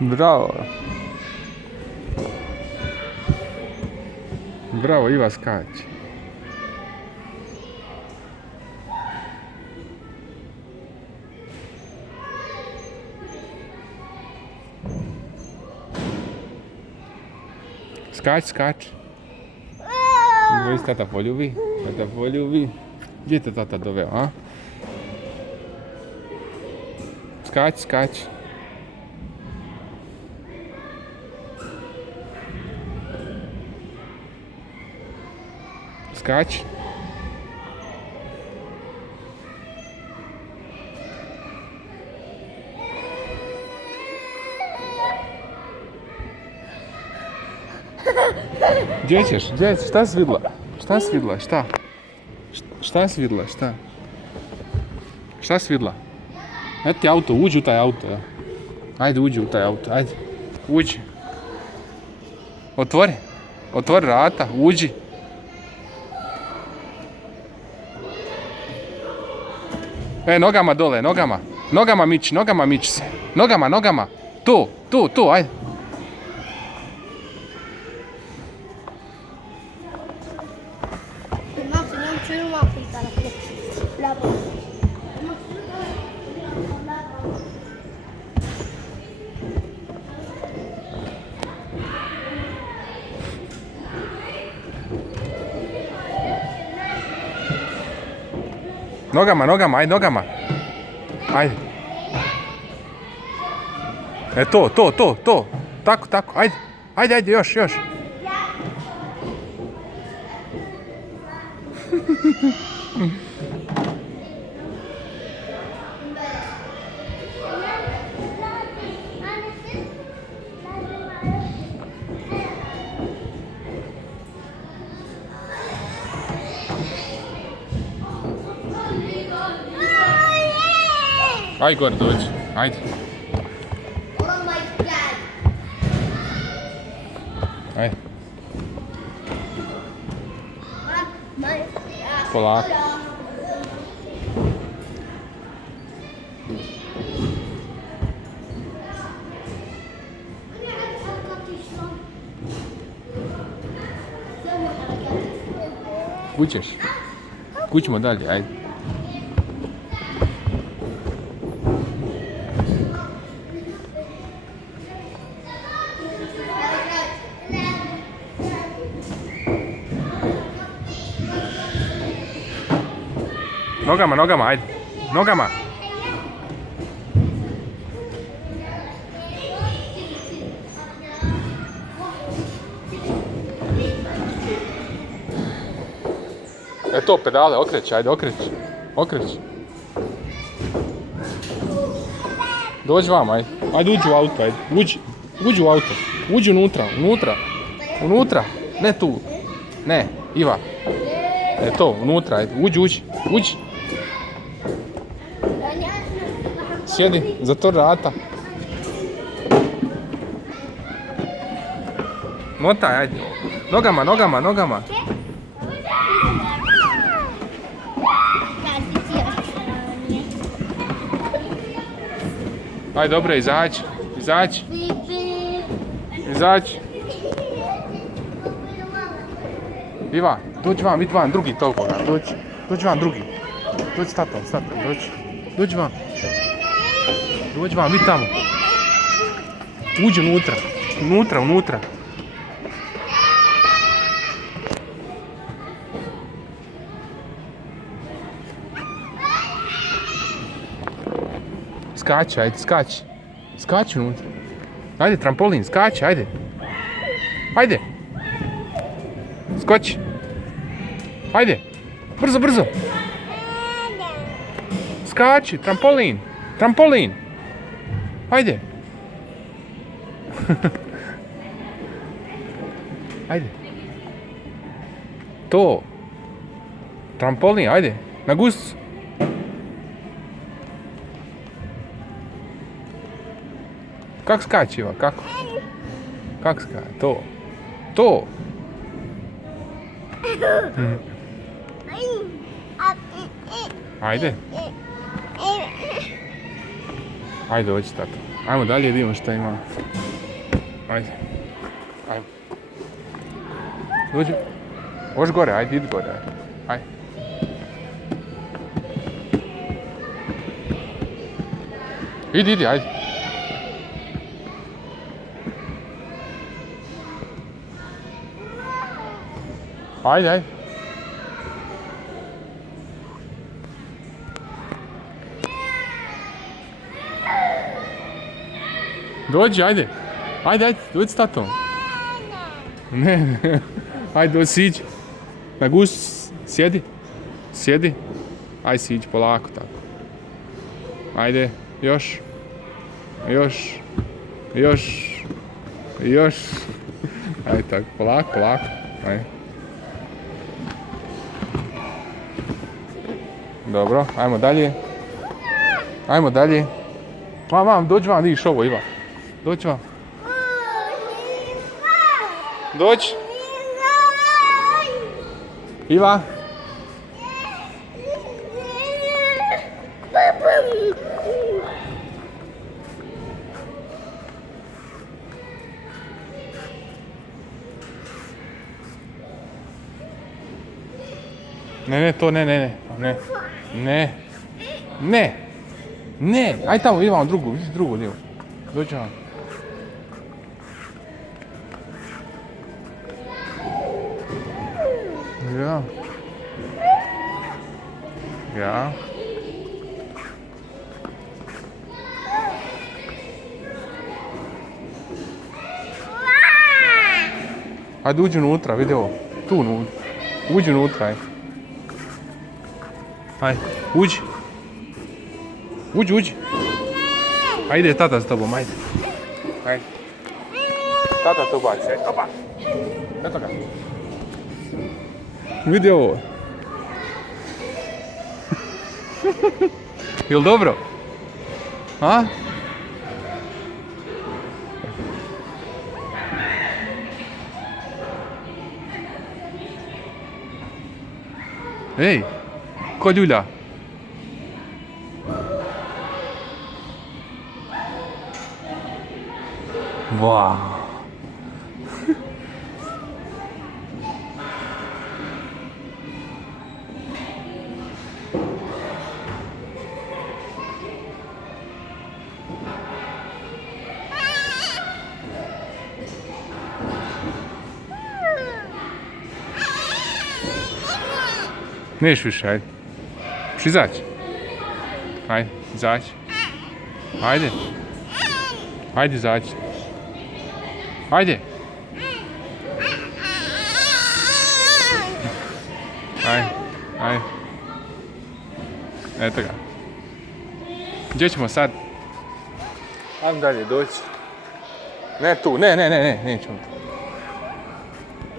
Bravo. Bravo, Iva skače. Skač. Već tata poljubi. Gdje te tata doveo, a? Skač. Skač. Gdje ćeš? Šta si vidla? Šta si vidla? Eto ti auto, uđi u taj auto. Ja. Ajde, uđi u taj auto, ajde. Uđi. Otvori vrata, uđi. Nogama dole, nogama. Nogama miči se. Nogama. Tu, ajde. Nogama, ajde, nogama. Ajde. To. Tako, ajde. Ajde, još. Aj gore dođi, ajde. Ajde. Polako. Kućeš? Kućemo dalje, ajde. Nogama, ajde. Nogama. To pedale, okreći, ajde, okreći. Dođi vam, ajde. Ajde, uđi u auto, ajde. Uđi u auto. Uđi unutra. Ne tu. Ne, Iva. Unutra, ajde. Uđi. Sjedi, zatvori vrata. Motaj, ajde. Nogama. Ajde, dobro, izaći. Iva, dođi vam, vidi vam drugi toliko. Dođi vam drugi. Dođi s tatom, dođi vam. Dođi vam, vidi tamo. Uđi unutra. Skači, ajde, skači unutra. Ajde, trampolin, skači, ajde. Skoči. Ajde, brzo. Skači, trampolin. Ajde. Ajde. To. Trampolin, ajde. Na guzicu. Kako skači, Iva, kako? Kako skači? To. Ajde. Ajde, dođi, tato. Ajmo dalje, vidimo šta ima. Ajde. Ajmo. Dođi. Možeš gore, ajde, idi gore, ajde. Ajde. Idi, ajde. Ajde. Dođi, ajde. Ajde, dođi s tatom. Ne. Ajde, dođi, siđi. Na gusu, sjedi. Ajde, siđi, polako tako. Ajde, još. Ajde tako, polako. Ajde. Dobro, ajmo dalje. Mam, dođi vam, vidiš ovo, Iva. Dođi vam. Dođi. Iva. Ne, to ne. Ne, aj tamo, idemo drugu lijevu. Dođi vam. Ja. Ajde, uđi unutra, vidi ovo. Tu unutra. Uđi unutra, aj. Ajde, uđi. Ajde, tata s tobom, ajde. Tata to baci, ajde. Opa. Eto ga. Vidi ovo. Jel dobro? A? Ej, ko ljulja? Wow. Neš više, ajde. Či izaći? Ajde, izaći. Ajde. Ajde, izaći. Ajde. Ajde. Eto ga. Gdje ćemo sad? Ajmo dalje doći. Ne tu, ne, nećemo tu.